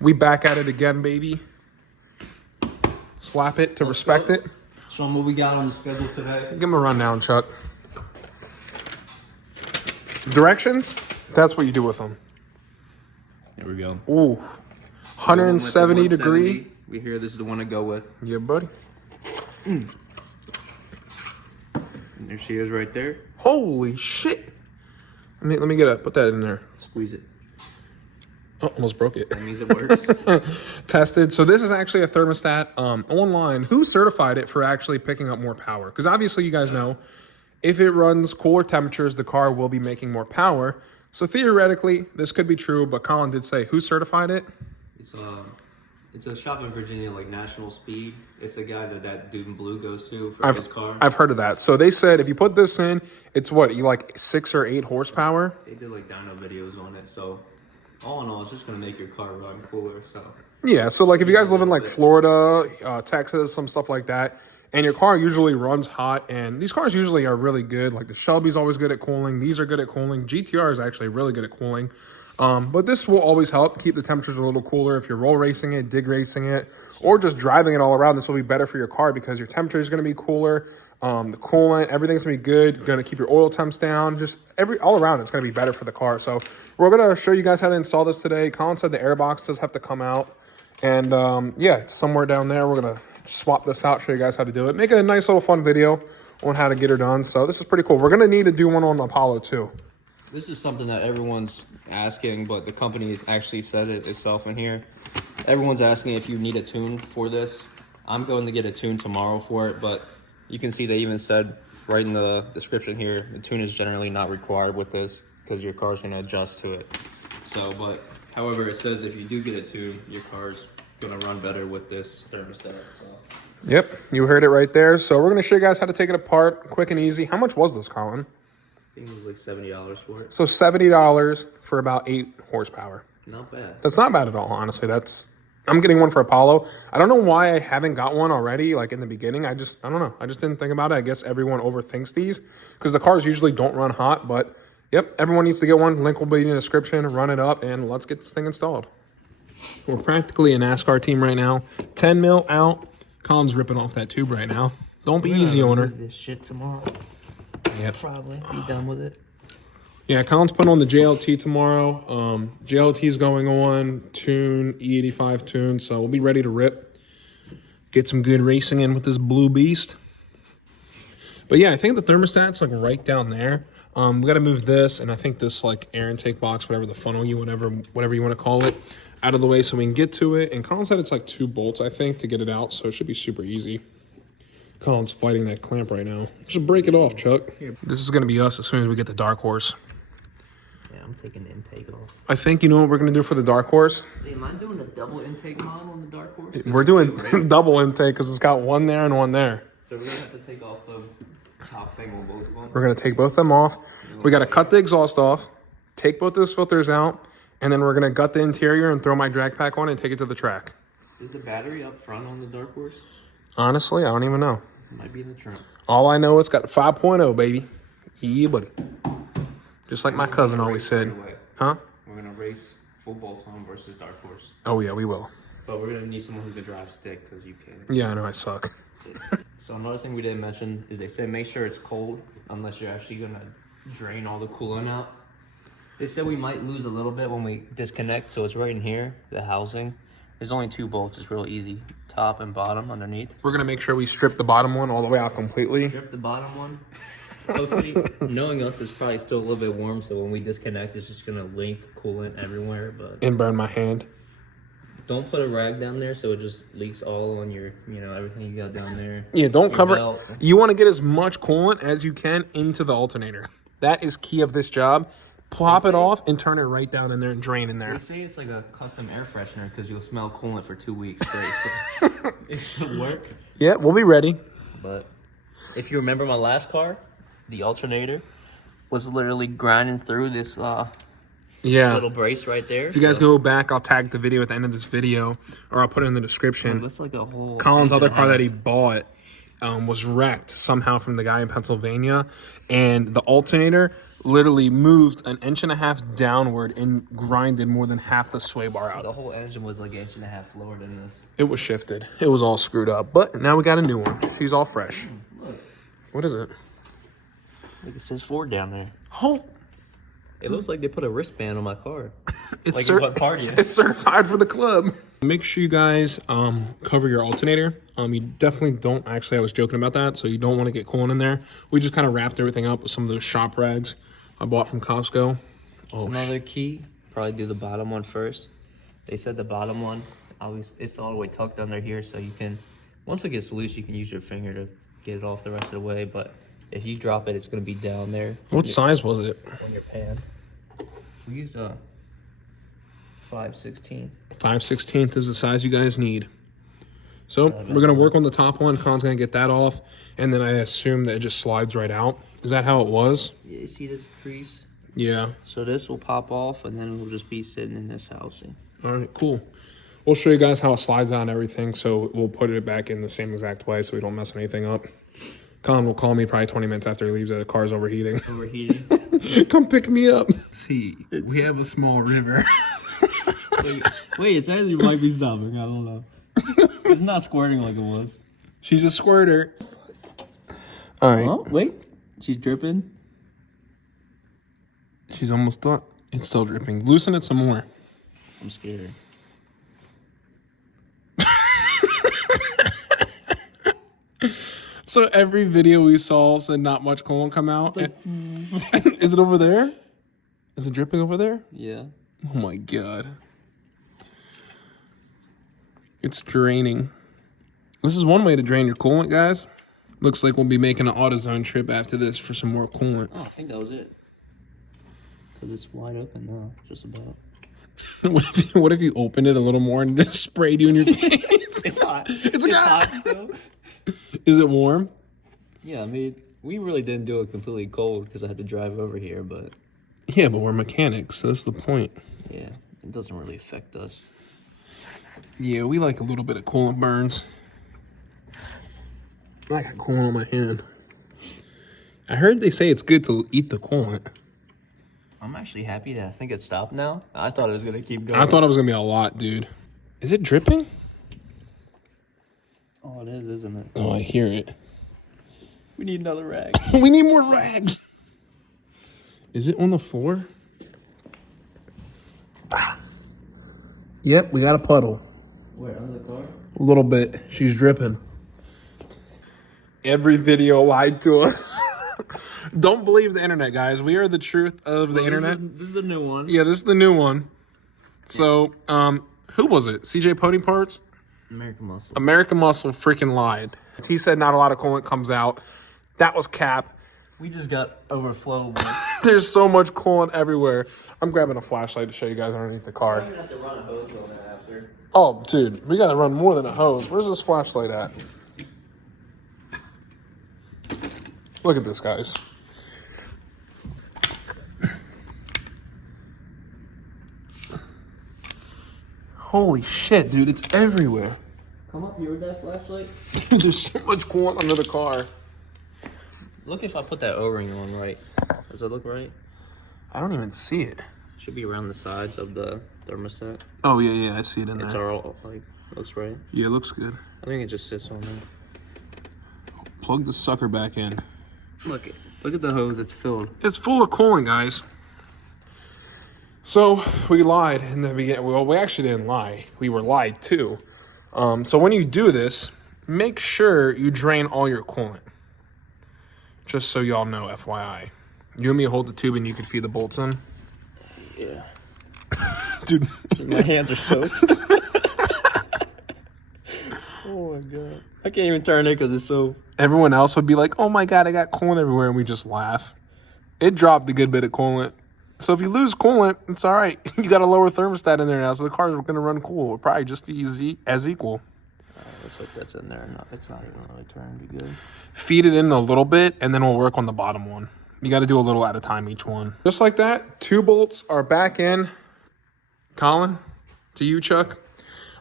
We back at it again, baby. Slap it to respect it. Show them what we got on the schedule today. Give them a rundown, Chuck. Directions, that's what you do with them. Here we go. Ooh, 170 degree. We hear this is the one to go with. Yeah, buddy. And there she is right there. Holy shit. Let me put that in there. Squeeze it. Oh, almost broke it. That means it works. Tested. So this is actually a thermostat online. Who certified it for actually picking up more power? Because obviously you guys know, if it runs cooler temperatures, the car will be making more power. So theoretically, this could be true, but Colin did say, who certified it? It's a shop in Virginia, like National Speed. It's the guy that dude in blue goes to for his car. I've heard of that. So they said if you put this in, it's what, you like 6 or 8 horsepower? They did like dyno videos on it. So all in all, it's just going to make your car run cooler. So yeah, so like if you guys live in like Florida, Texas, some stuff like that, and your car usually runs hot, and these cars usually are really good. Like the Shelby's always good at cooling. These are good at cooling. GTR is actually really good at cooling. But this will always help keep the temperatures a little cooler. If you're roll racing it, dig racing it, or just driving it all around, this will be better for your car because your temperature is going to be cooler. The coolant, everything's going to be good. Going to keep your oil temps down. Just all around, it's going to be better for the car. So we're going to show you guys how to install this today. Colin said the air box does have to come out. And yeah, it's somewhere down there. We're going to swap this out, show you guys how to do it. Make it a nice little fun video on how to get her done. So this is pretty cool. We're going to need to do one on Apollo too. this is something that everyone's asking, but the company actually said it itself in here. Everyone's asking if you need a tune for this. I'm going to get a tune tomorrow for it, but you can see they even said right in the description here, the tune is generally not required with this because your car's going to adjust to it. So, but however, it says if you do get a tune, your car's going to run better with this thermostat. So. Yep, you heard it right there. So we're going to show you guys how to take it apart, quick and easy. How much was this, Colin? I think it was like $70 for it. So $70 for about 8 horsepower. Not bad. That's not bad at all, honestly. I'm getting one for Apollo. I don't know why I haven't got one already, like in the beginning. I don't know. I just didn't think about it. I guess everyone overthinks these because the cars usually don't run hot. But, yep, everyone needs to get one. Link will be in the description. Run it up, and let's get this thing installed. We're practically a NASCAR team right now. 10 mil out. Colin's ripping off that tube right now. Don't be easy on her. This shit tomorrow. Yep. Probably be done with it. Yeah, Colin's putting on the JLT tomorrow. JLT is going on, tune, E85 tune, so we'll be ready to rip. Get some good racing in with this blue beast. But yeah, I think the thermostat's like right down there. We got to move this, and I think this like air intake box, whatever the funnel whatever you want to call it, out of the way so we can get to it. And Colin said it's like 2 bolts, I think, to get it out, so it should be super easy. Colin's fighting that clamp right now. Just break it off, Chuck. This is going to be us as soon as we get the Dark Horse. Yeah, I'm taking the intake off. I think you know what we're going to do for the Dark Horse? Hey, am I doing a double intake mod on the Dark Horse? We're doing double intake because it's got one there and one there. So we're going to have to take off the top thing on both of them? We're going to take both of them off. We got to cut the exhaust off, take both those filters out, and then we're going to gut the interior and throw my drag pack on and take it to the track. Is the battery up front on the Dark Horse? Honestly, I don't even know. It might be in the trunk. All I know, it's got 5.0, baby. Yeah, buddy. Just like my cousin always said. Huh? We're going to race full bolt-on versus Dark Horse. Oh, yeah, we will. But we're going to need someone who can drive stick because you can't. Yeah, I know, I suck. So another thing we didn't mention is they say make sure it's cold unless you're actually going to drain all the coolant out. They said we might lose a little bit when we disconnect, so it's right in here, the housing. There's only 2 bolts. It's real easy. Top and bottom underneath. We're going to make sure we strip the bottom one all the way out completely. Strip the bottom one. Hopefully, knowing us, it's probably still a little bit warm, so when we disconnect, it's just going to leak coolant everywhere. But and burn my hand. Don't put a rag down there so it just leaks all on your, everything you got down there. Yeah, don't cover belt. it. You want to get as much coolant as you can into the alternator. That is key of this job. Plop it off and turn it right down in there and drain in there. They say it's like a custom air freshener because you'll smell coolant for 2 weeks straight. So it should work. Yeah, we'll be ready. But if you remember my last car, the alternator was literally grinding through this little brace right there. If you guys go back, I'll tag the video at the end of this video, or I'll put it in the description. Oh, that's like a whole. Colin's other car that he bought was wrecked somehow from the guy in Pennsylvania, and the alternator literally moved an inch and a half downward and grinded more than half the sway bar out. The whole engine was like an inch and a half lower than this. It was shifted. It was all screwed up. But now we got a new one. She's all fresh. Look. What is it? Look, it says Ford down there. Oh. It looks like they put a wristband on my car. It's like what party? It's certified for the club. Make sure you guys cover your alternator. You definitely don't, actually I was joking about that, so you don't want to get coolant in there. We just kind of wrapped everything up with some of those shop rags I bought from Costco. Oh, another key, probably do the bottom one first. They said the bottom one, always it's all the way tucked under here, so you can, once it gets loose, you can use your finger to get it off the rest of the way, but if you drop it, it's going to be down there. What size was it? On your pan. We used a 5/16. 5/16 is the size you guys need. So we're gonna work on the top one. Colin's gonna get that off, and then I assume that it just slides right out. Is that how it was? Yeah, you see this crease? Yeah. So this will pop off, and then we'll just be sitting in this housing. All right, cool. We'll show you guys how it slides out and everything. So we'll put it back in the same exact way so we don't mess anything up. Colin will call me probably 20 minutes after he leaves that the car's overheating. Overheating? Come pick me up. See, we have a small river. Wait, it actually might be stopping. I don't know. It's not squirting like it was. She's a squirter. All right. Oh, wait. She's dripping. She's almost done. It's still dripping. Loosen it some more. I'm scared. So every video we saw said not much coolant come out. Like, is it over there? Is it dripping over there? Yeah. Oh my God. It's draining. This is one way to drain your coolant, guys. Looks like we'll be making an AutoZone trip after this for some more coolant. Oh, I think that was it. Because it's wide open now, just about. What if you opened it a little more and just sprayed you in your face? It's hot. It's hot still. Is it warm? Yeah, I mean, we really didn't do it completely cold because I had to drive over here, but... Yeah, but we're mechanics, so that's the point. Yeah, it doesn't really affect us. Yeah, we like a little bit of coolant burns. I got coolant on my hand. I heard they say it's good to eat the coolant. I'm actually happy that I think it stopped now. I thought it was going to keep going. I thought it was going to be a lot, dude. Is it dripping? Oh, it is, isn't it? Oh, I hear it. We need another rag. We need more rags. Is it on the floor? Yep, we got a puddle. Where, under the car? A little bit. She's dripping. Every video lied to us. Don't believe the internet, guys. We are the truth of the internet. This is a new one. Yeah, this is the new one. So, who was it? CJ Pony Parts? American Muscle. American Muscle freaking lied. He said not a lot of coolant comes out. That was cap. We just got overflowed. There's so much coolant everywhere. I'm grabbing a flashlight to show you guys underneath the car. We're going to have to run a hose on that after. Oh, dude, we gotta run more than a hose. Where's this flashlight at? Look at this, guys. Holy shit, dude, it's everywhere. Come up here with that flashlight. Dude, there's so much coolant under the car. Look if I put that O-ring on right. Does it look right? I don't even see it. Should be around the sides of the thermostat. Oh, yeah, I see it in there. It's all, like, looks right. Yeah, it looks good. I think it just sits on there. Plug the sucker back in. Look at the hose, it's filled. It's full of coolant, guys. So, we lied in the beginning. Well, we actually didn't lie. We were lied to. So when you do this, make sure you drain all your coolant. Just so y'all know, FYI. You and me hold the tube and you can feed the bolts in. Yeah. Dude. My hands are soaked. Oh my God. I can't even turn it because it's so... Everyone else would be like, oh my God, I got coolant everywhere. And we just laugh. It dropped a good bit of coolant. So if you lose coolant, it's all right. You got a lower thermostat in there now, so the car's going to run cool. Probably just as equal. Let's hope that's in there. No, it's not even really trying to be good. Feed it in a little bit, and then we'll work on the bottom one. You got to do a little at a time each one. Just like that, 2 bolts are back in. Colin, to you, Chuck.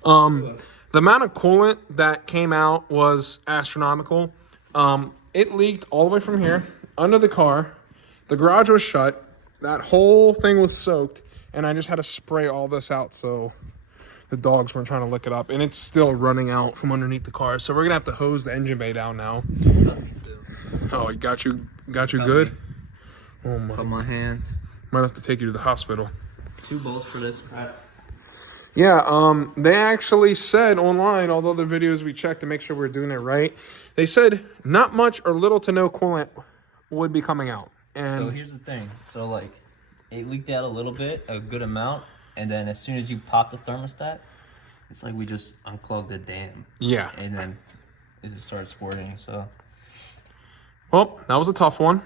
The amount of coolant that came out was astronomical. It leaked all the way from here, under the car, The garage was shut. That whole thing was soaked, and I just had to spray all this out so the dogs weren't trying to lick it up. And it's still running out from underneath the car, so we're gonna have to hose the engine bay down now. Oh, it got you good? Oh my. Cut my hand. Might have to take you to the hospital. 2 bolts for this. Yeah, they actually said online, although the videos we checked to make sure we're doing it right, they said not much or little to no coolant would be coming out. And So here's the thing. So like, it leaked out a little bit, a good amount, and then as soon as you pop the thermostat, it's like we just unclogged the dam. yeah. And then it just started squirting. So Well, that was a tough one.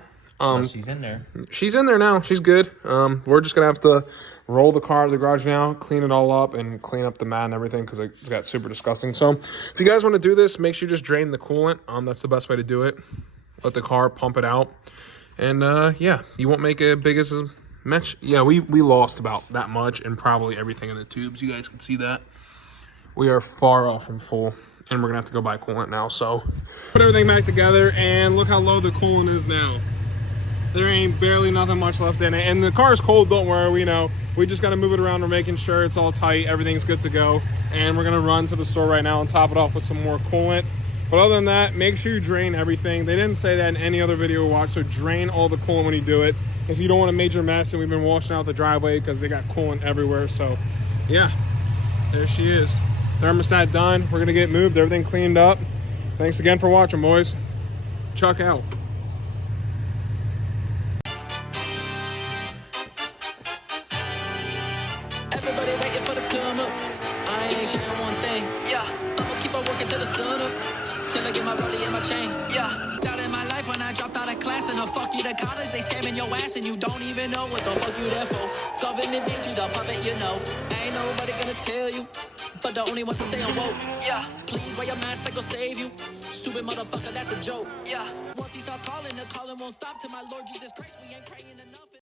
she's in there. She's in there now. She's good. We're just gonna have to roll the car to the garage now, clean it all up, and clean up the mat and everything because it got super disgusting. So, if you guys want to do this, make sure you just drain the coolant. That's the best way to do it. Let the car pump it out, and yeah, you won't make a big as a mess. Yeah, we lost about that much and probably everything in the tubes. You guys can see that. We are far off from full, and we're gonna have to go buy coolant now. So, put everything back together, and look how low the coolant is now. There ain't barely nothing much left in it. And the car's cold, don't worry, we know. We just gotta move it around. We're making sure it's all tight, everything's good to go. And we're gonna run to the store right now and top it off with some more coolant. But other than that, make sure you drain everything. They didn't say that in any other video we watched, so drain all the coolant when you do it. If you don't want a major mess, and we've been washing out the driveway because they got coolant everywhere. So yeah, there she is. Thermostat done. We're gonna get moved, everything cleaned up. Thanks again for watching, boys. Chuck out. Everybody waiting for the come up. I ain't sharing one thing. Yeah. I'ma keep on working till the sun up. Till I get my rollie and my chain. Yeah. Down in my life when I dropped out of class and a fuck you to college, they scamming your ass and you don't even know what the fuck you there for. Government made you the puppet, you know. Ain't nobody gonna tell you, but the only ones to stay on woke. Yeah. Please wear your mask, that go save you. Stupid motherfucker, that's a joke. Yeah. Once he starts calling, the calling won't stop. To my Lord Jesus Christ, we ain't praying enough.